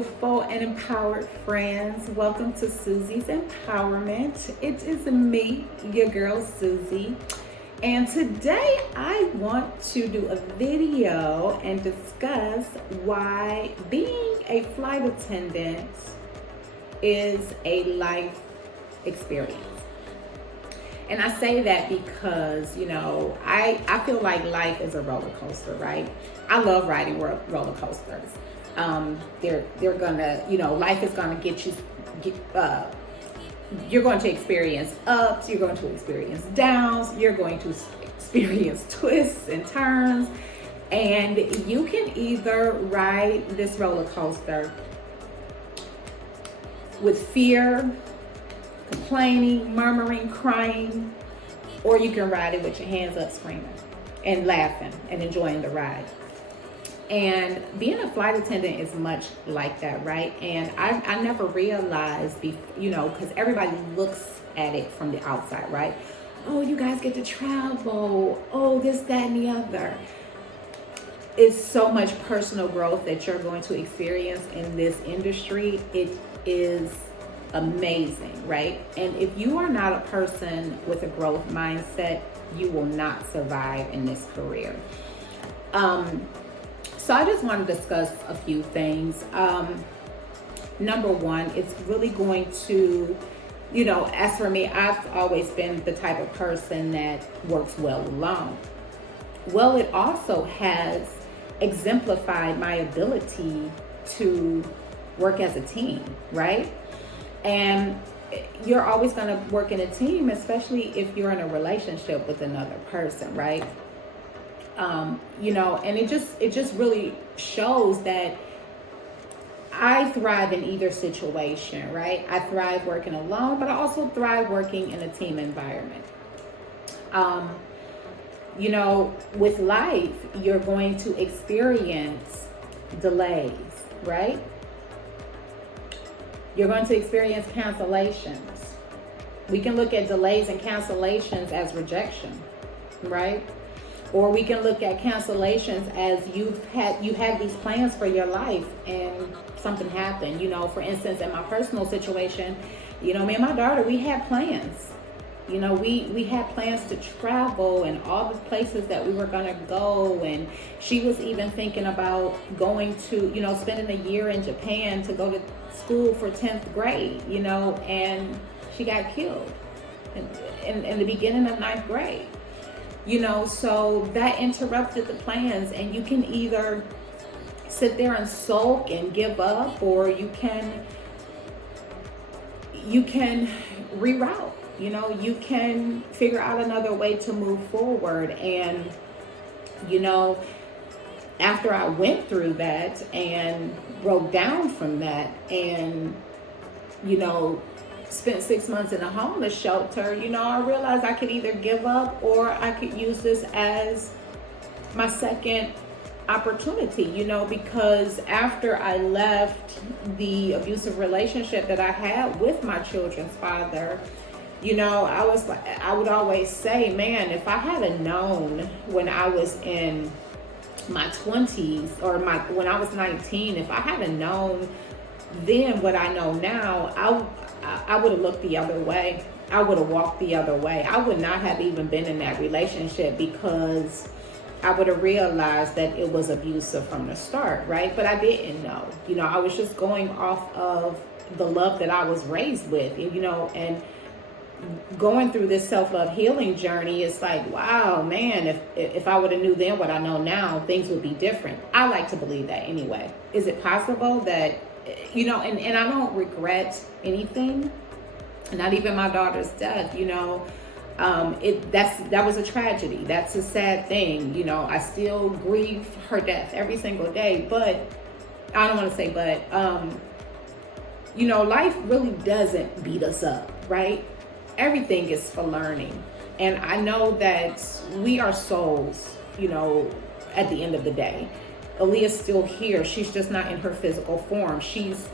beautiful and empowered friends. Welcome to Susie's Empowerment. It is me, your girl Susie. And today I want to do a video and discuss why being a flight attendant is a life experience. And I say that because, I feel like life is a roller coaster, right? I love riding roller coasters. They're gonna, life is gonna you're going to experience ups, you're going to experience downs, you're going to experience twists and turns. And you can either ride this roller coaster with fear, complaining, murmuring, crying, or you can ride it with your hands up screaming and laughing and enjoying the ride. And being a flight attendant is much like that, right? And I never realized, because everybody looks at it from the outside, right? Oh, you guys get to travel. Oh, this, that, and the other. It's so much personal growth that you're going to experience in this industry. It is amazing, right? And if you are not a person with a growth mindset, you will not survive in this career. So I just want to discuss a few things. Number one, it's really going to, as for me, I've always been the type of person that works well alone. Well, it also has exemplified my ability to work as a team, right? And you're always going to work in a team, especially if you're in a relationship with another person, right? And it just really shows that I thrive in either situation, right? I thrive working alone, but I also thrive working in a team environment. With life, you're going to experience delays, right? You're going to experience cancellations. We can look at delays and cancellations as rejection, right? Or we can look at cancellations as you had these plans for your life and something happened. For instance, in my personal situation, me and my daughter, we had plans. We had plans to travel and all the places that we were going to go. And she was even thinking about going to, spending a year in Japan to go to school for 10th grade, and she got killed in the beginning of 9th grade. So that interrupted the plans, and you can either sit there and sulk and give up, or you can reroute. You can figure out another way to move forward. And after I went through that and broke down from that, and spent 6 months in a homeless shelter, I realized I could either give up or I could use this as my second opportunity, because after I left the abusive relationship that I had with my children's father, I would always say, man, if I had known when I was in my 20s or when I was 19, if I had known then what I know now, I would have looked the other way. I would have walked the other way. I would not have even been in that relationship, because I would have realized that it was abusive from the start, right? But I didn't know. I was just going off of the love that I was raised with, and going through this self-love healing journey, it's like, wow, man, if I would have knew then what I know now, things would be different. I like to believe that anyway. Is it possible that and I don't regret anything, not even my daughter's death. That was a tragedy. That's a sad thing. I still grieve her death every single day, but I don't want to say, but life really doesn't beat us up, right? Everything is for learning. And I know that we are souls, at the end of the day. Aaliyah's still here. She's just not in her physical form. She's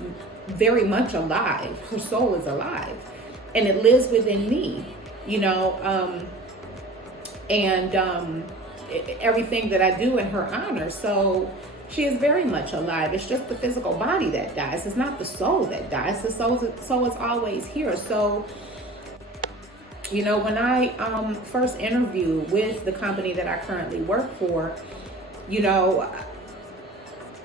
very much alive. Her soul is alive, and it lives within me, everything that I do in her honor. So She is very much alive. It's just the physical body that dies. It's not the soul that dies. The soul is always here. So, you know, when I first interviewed with the company that I currently work for, you know,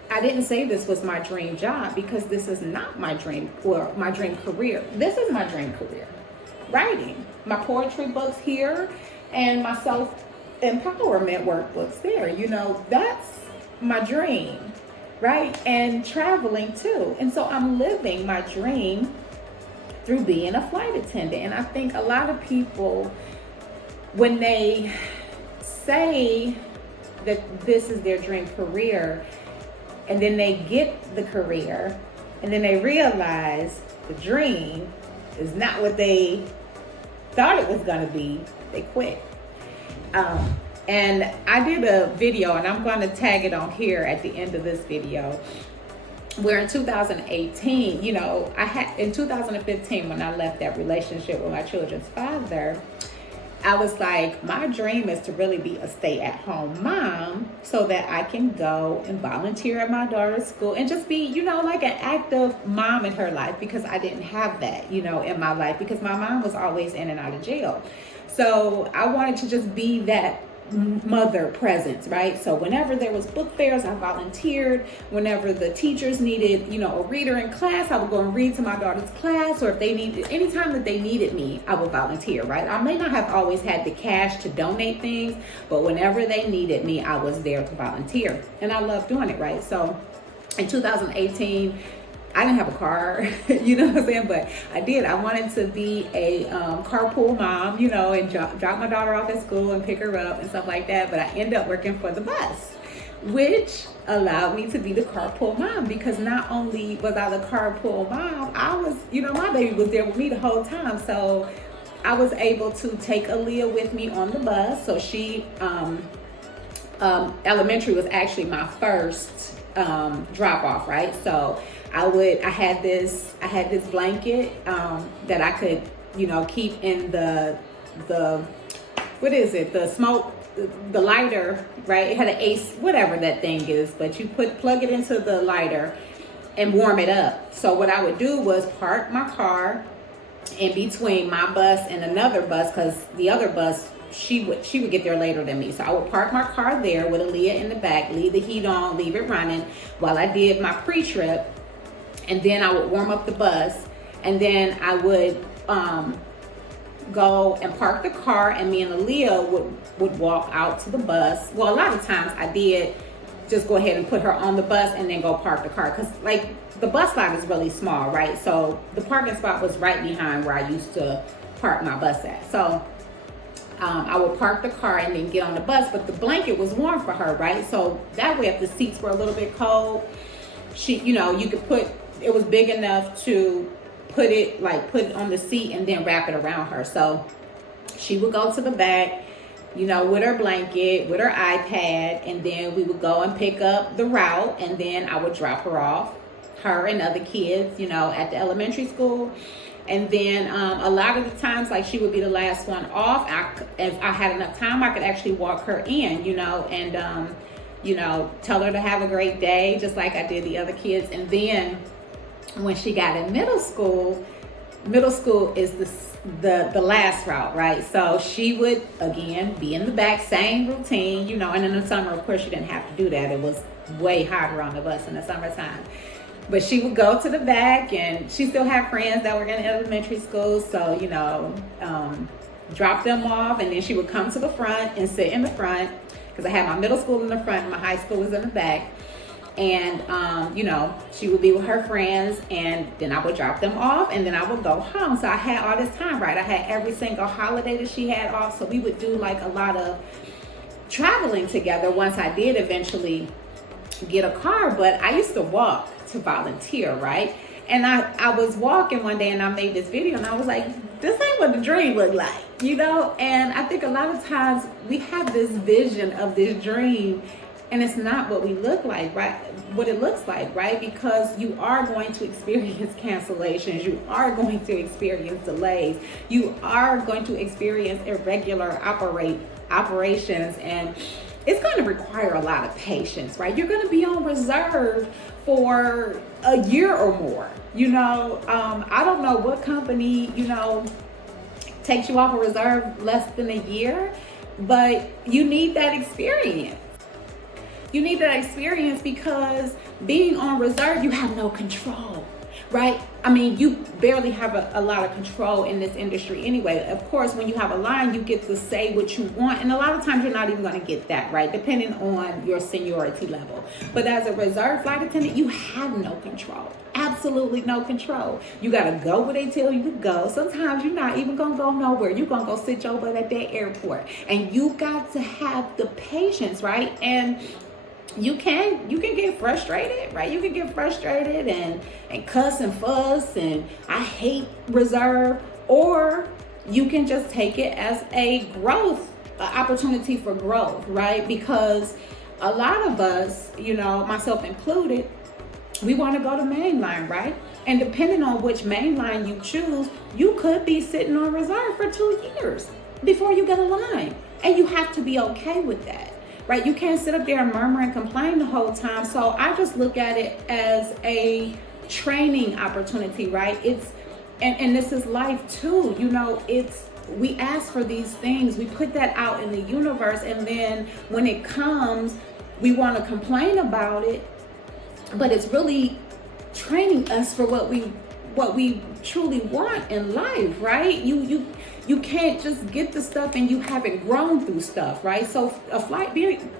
I didn't say this was my dream job, because this is not my dream, or my dream career. This is my dream career. Writing. My poetry books here and my self-empowerment workbooks there. You know, that's my dream, right? And traveling too. And so I'm living my dream through being a flight attendant. And I think a lot of people, when they say that this is their dream career, and then they get the career, and then they realize the dream is not what they thought it was going to be, they quit. And I did a video, and I'm going to tag it on here at the end of this video, where in 2018, you know, in 2015, when I left that relationship with my children's father, I was like, my dream is to really be a stay-at-home mom, so that I can go and volunteer at my daughter's school and just be, you know, like an active mom in her life, because I didn't have that, you know, in my life, because my mom was always in and out of jail. So I wanted to just be that mother presence, right? So whenever there was book fairs, I volunteered. Whenever the teachers needed, you know, a reader in class, I would go and read to my daughter's class. Or if they needed, anytime that they needed me, I would volunteer, right? I may not have always had the cash to donate things, but whenever they needed me, I was there to volunteer. And I love doing it, right? So in 2018, I didn't have a car, you know what I'm saying? But I did. I wanted to be a carpool mom, you know, and drop my daughter off at school and pick her up and stuff like that. But I ended up working for the bus, which allowed me to be the carpool mom, because not only was I the carpool mom, I was, you know, my baby was there with me the whole time. So I was able to take Aaliyah with me on the bus. So she, elementary was actually my first drop off, right? So I had this blanket that I could, you know, keep in the what is it? The smoke, the lighter, right? It had an ace, whatever that thing is, but you plug it into the lighter and warm it up. So what I would do was park my car in between my bus and another bus, because the other bus, she would get there later than me. So I would park my car there with Aaliyah in the back, leave the heat on, leave it running while I did my pre-trip. And then I would warm up the bus, and then I would go and park the car, and me and Aaliyah would walk out to the bus. Well, a lot of times I did just go ahead and put her on the bus and then go park the car, because like the bus lot is really small, right? So the parking spot was right behind where I used to park my bus at. So I would park the car and then get on the bus, but the blanket was warm for her, right? So that way, if the seats were a little bit cold, you know, you could put, it was big enough to put it on the seat and then wrap it around her. So she would go to the back, you know, with her blanket, with her iPad, and then we would go and pick up the route, and then I would drop her off, her and other kids, you know, at the elementary school. And then a lot of the times, like, she would be the last one off. If I had enough time, I could actually walk her in, you know, and you know, tell her to have a great day, just like I did the other kids. And then when she got in middle school is the last route, right? So she would, again, be in the back, same routine, you know, and in the summer, of course, she didn't have to do that. It was way hotter on the bus in the summertime. But she would go to the back, and she still had friends that were in elementary school. So, you know, drop them off, and then she would come to the front and sit in the front, because I had my middle school in the front and my high school was in the back. And, you know, she would be with her friends, and then I would drop them off, and then I would go home. So I had all this time, right? I had every single holiday that she had off. So we would do like a lot of traveling together once I did eventually get a car. But I used to walk to volunteer, right? And I was walking one day, and I made this video, and I was like, this ain't what the dream looked like, you know? And I think a lot of times we have this vision of this dream, and it's not what we look like, right? What it looks like, right? Because you are going to experience cancellations. You are going to experience delays. You are going to experience irregular operations. And it's going to require a lot of patience, right? You're going to be on reserve for a year or more. I don't know what company, takes you off a reserve less than a year, but you need that experience. You need that experience because being on reserve, you have no control, right? I mean, you barely have a lot of control in this industry anyway. Of course, when you have a line, you get to say what you want. And a lot of times you're not even going to get that, right? Depending on your seniority level. But as a reserve flight attendant, you have no control. Absolutely no control. You got to go where they tell you to go. Sometimes you're not even going to go nowhere. You're going to go sit your butt at that airport. And you got to have the patience, right? And you can get frustrated, right? You can get frustrated and cuss and fuss and I hate reserve, or you can just take it as a opportunity for growth, right? Because a lot of us, myself included, we want to go to mainline, right? And depending on which mainline you choose, you could be sitting on reserve for 2 years before you get a line. And you have to be okay with that. Right? You can't sit up there and murmur and complain the whole time. So I just look at it as a training opportunity, right? And this is life too. We ask for these things, we put that out in the universe, and then when it comes, we want to complain about it, but it's really training us for what we truly want in life, right? You can't just get the stuff and you haven't grown through stuff, right? So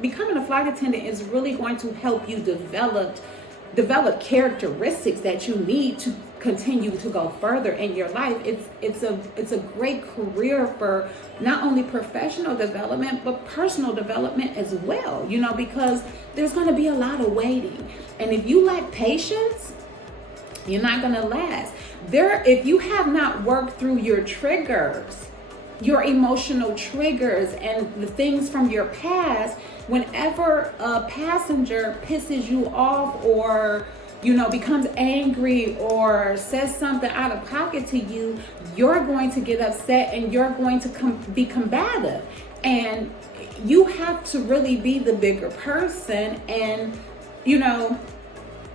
becoming a flight attendant is really going to help you develop characteristics that you need to continue to go further in your life. It's a great career for not only professional development but personal development as well, because there's going to be a lot of waiting. And if you lack patience, you're not going to last. If you have not worked through your triggers, your emotional triggers and the things from your past, whenever a passenger pisses you off or, becomes angry or says something out of pocket to you, you're going to get upset and you're going to be combative. And you have to really be the bigger person and,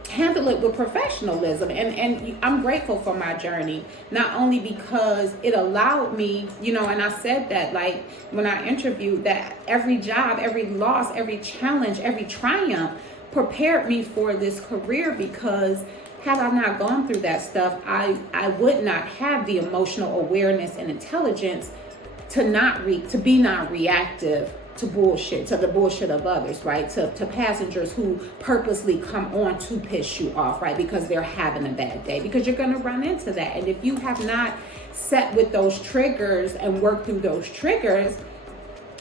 handle it with professionalism. And I'm grateful for my journey, not only because it allowed me, and I said that like when I interviewed, that every job, every loss, every challenge, every triumph prepared me for this career, because had I not gone through that stuff, I would not have the emotional awareness and intelligence to be non-reactive to bullshit, to the bullshit of others, right? To passengers who purposely come on to piss you off, right? Because they're having a bad day, because you're going to run into that. And if you have not set with those triggers and worked through those triggers,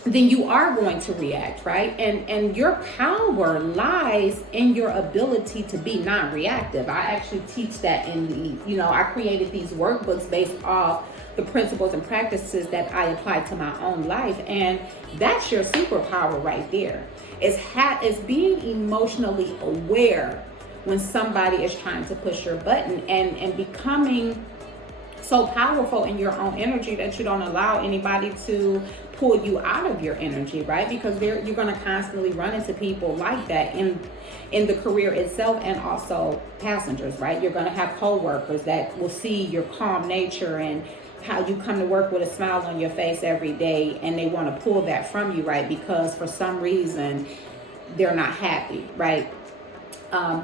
then you are going to react, right? And your power lies in your ability to be non-reactive. I actually teach that in I created these workbooks based off the principles and practices that I apply to my own life. And that's your superpower right there. It's being emotionally aware when somebody is trying to push your button, and becoming so powerful in your own energy that you don't allow anybody to pull you out of your energy, right? Because you're going to constantly run into people like that in the career itself, and also passengers, right? You're going to have coworkers that will see your calm nature and how you come to work with a smile on your face every day, and they want to pull that from you, right? Because for some reason they're not happy, right?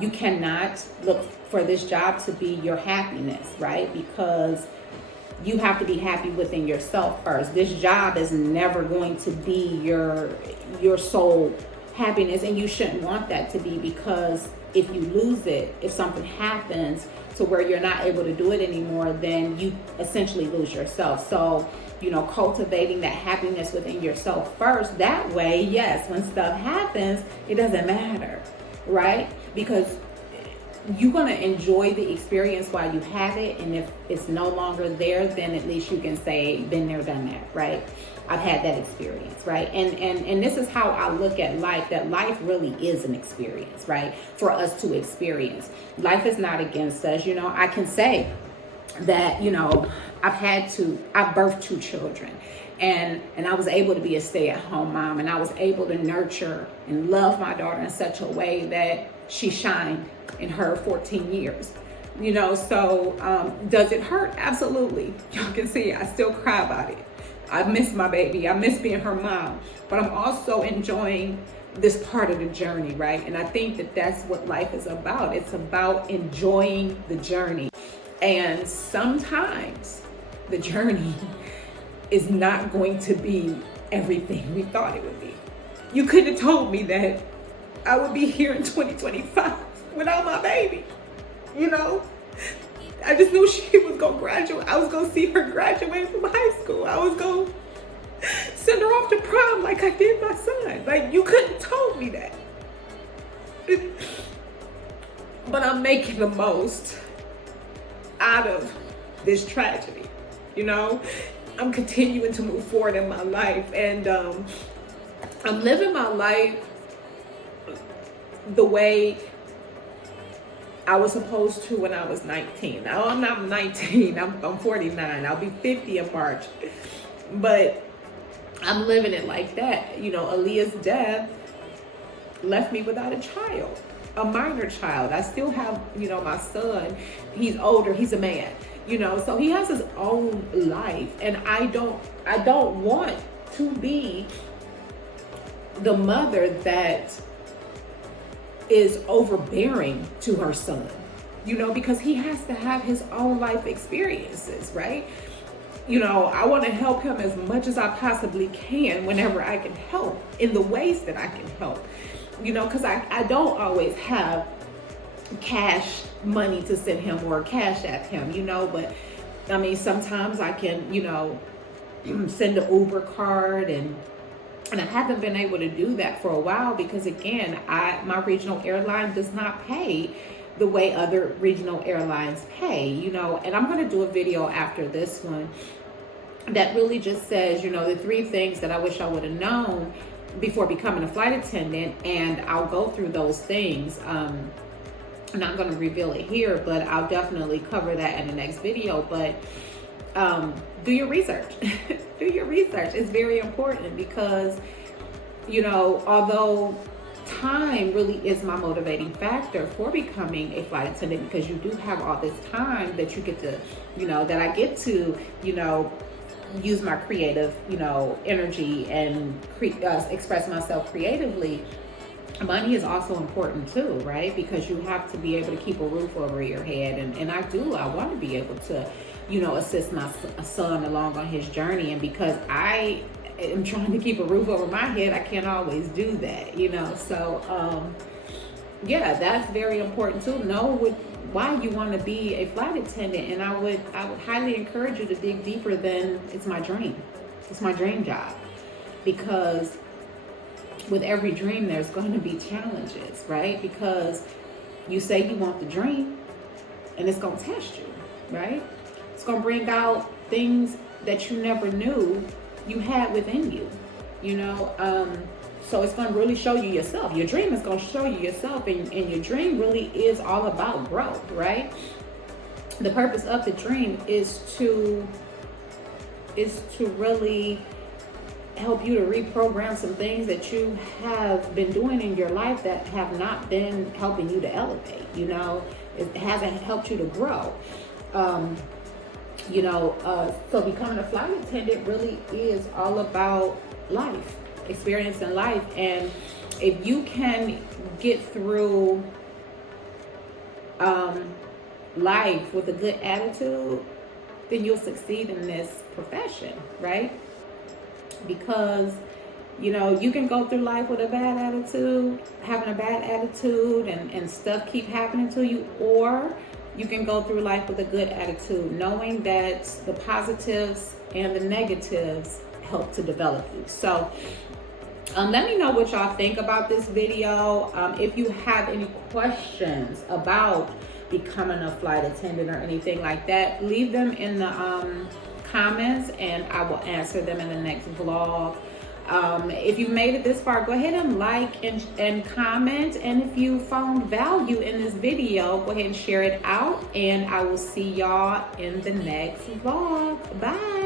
You cannot look for this job to be your happiness, right? Because you have to be happy within yourself first. This job is never going to be your sole happiness, and you shouldn't want that to be, because if you lose it, if something happens to where you're not able to do it anymore, then you essentially lose yourself. So, cultivating that happiness within yourself first. That way, yes, when stuff happens, it doesn't matter, right? Because you're going to enjoy the experience while you have it. And if it's no longer there, then at least you can say, been there, done that, right? I've had that experience, right? And this is how I look at life, that life really is an experience, right? For us to experience. Life is not against us. I can say that, I've birthed 2 children. And I was able to be a stay-at-home mom, and I was able to nurture and love my daughter in such a way that she shined in her 14 years. You know, so does it hurt? Absolutely. Y'all can see I still cry about it. I miss my baby. I miss being her mom, but I'm also enjoying this part of the journey, right? And I think that that's what life is about. It's about enjoying the journey. And sometimes the journey is not going to be everything we thought it would be. You couldn't have told me that I would be here in 2025 without my baby. You know, I just knew she was gonna graduate. I was gonna see her graduate from high school. I was gonna send her off to prom like I did my son. Like, you couldn't have told me that. But I'm making the most out of this tragedy. You know, I'm continuing to move forward in my life, and I'm living my life the way I was supposed to when I was 19. Now I'm not 19, I'm 49. I'll be 50 in March. But I'm living it like that. You know, Aaliyah's death left me without a child, a minor child. I still have, you know, my son. He's older, he's a man, you know, so he has his own life. And I don't want to be the mother that is overbearing to her son, you know, because he has to have his own life experiences, right? You know, I want to help him as much as I possibly can whenever I can help, in the ways that I can help, you know, because I don't always have cash money to send him or cash at him, you know, but I mean, sometimes I can, you know, send an Uber card, and I haven't been able to do that for a while because, again, my regional airline does not pay the way other regional airlines pay, you know. And I'm going to do a video after this one that really just says, you know, the 3 things that I wish I would have known before becoming a flight attendant. And I'll go through those things. I'm not going to reveal it here, but I'll definitely cover that in the next video. But do your research. Do your research. It's very important because, you know, although time really is my motivating factor for becoming a flight attendant, because you do have all this time that you get to, you know, that I get to, you know, use my creative, you know, energy and express myself creatively. Money is also important too, right? Because you have to be able to keep a roof over your head. And I want to be able to, you know, assist my son along on his journey. And because I am trying to keep a roof over my head, I can't always do that, you know. So, yeah, that's very important too. Know why you want to be a flight attendant. And I would highly encourage you to dig deeper than it's my dream. It's my dream job. Because with every dream, there's going to be challenges, right? Because you say you want the dream, and it's going to test you, right? It's going to bring out things that you never knew you had within you, you know? So it's going to really show you yourself. Your dream is going to show you yourself, and your dream really is all about growth, right? The purpose of the dream is to really help you to reprogram some things that you have been doing in your life that have not been helping you to elevate, you know. It hasn't helped you to grow. You know, so becoming a flight attendant really is all about life, experiencing life. And if you can get through life with a good attitude, then you'll succeed in this profession, right? Because, you know, you can go through life with a bad attitude, having a bad attitude, and stuff keep happening to you, or you can go through life with a good attitude, knowing that the positives and the negatives help to develop you. So let me know what y'all think about this video. If you have any questions about becoming a flight attendant or anything like that, leave them in the comments, and I will answer them in the next vlog. If you made it this far, go ahead and like and comment. And if you found value in this video, go ahead and share it out. And I will see y'all in the next vlog. Bye.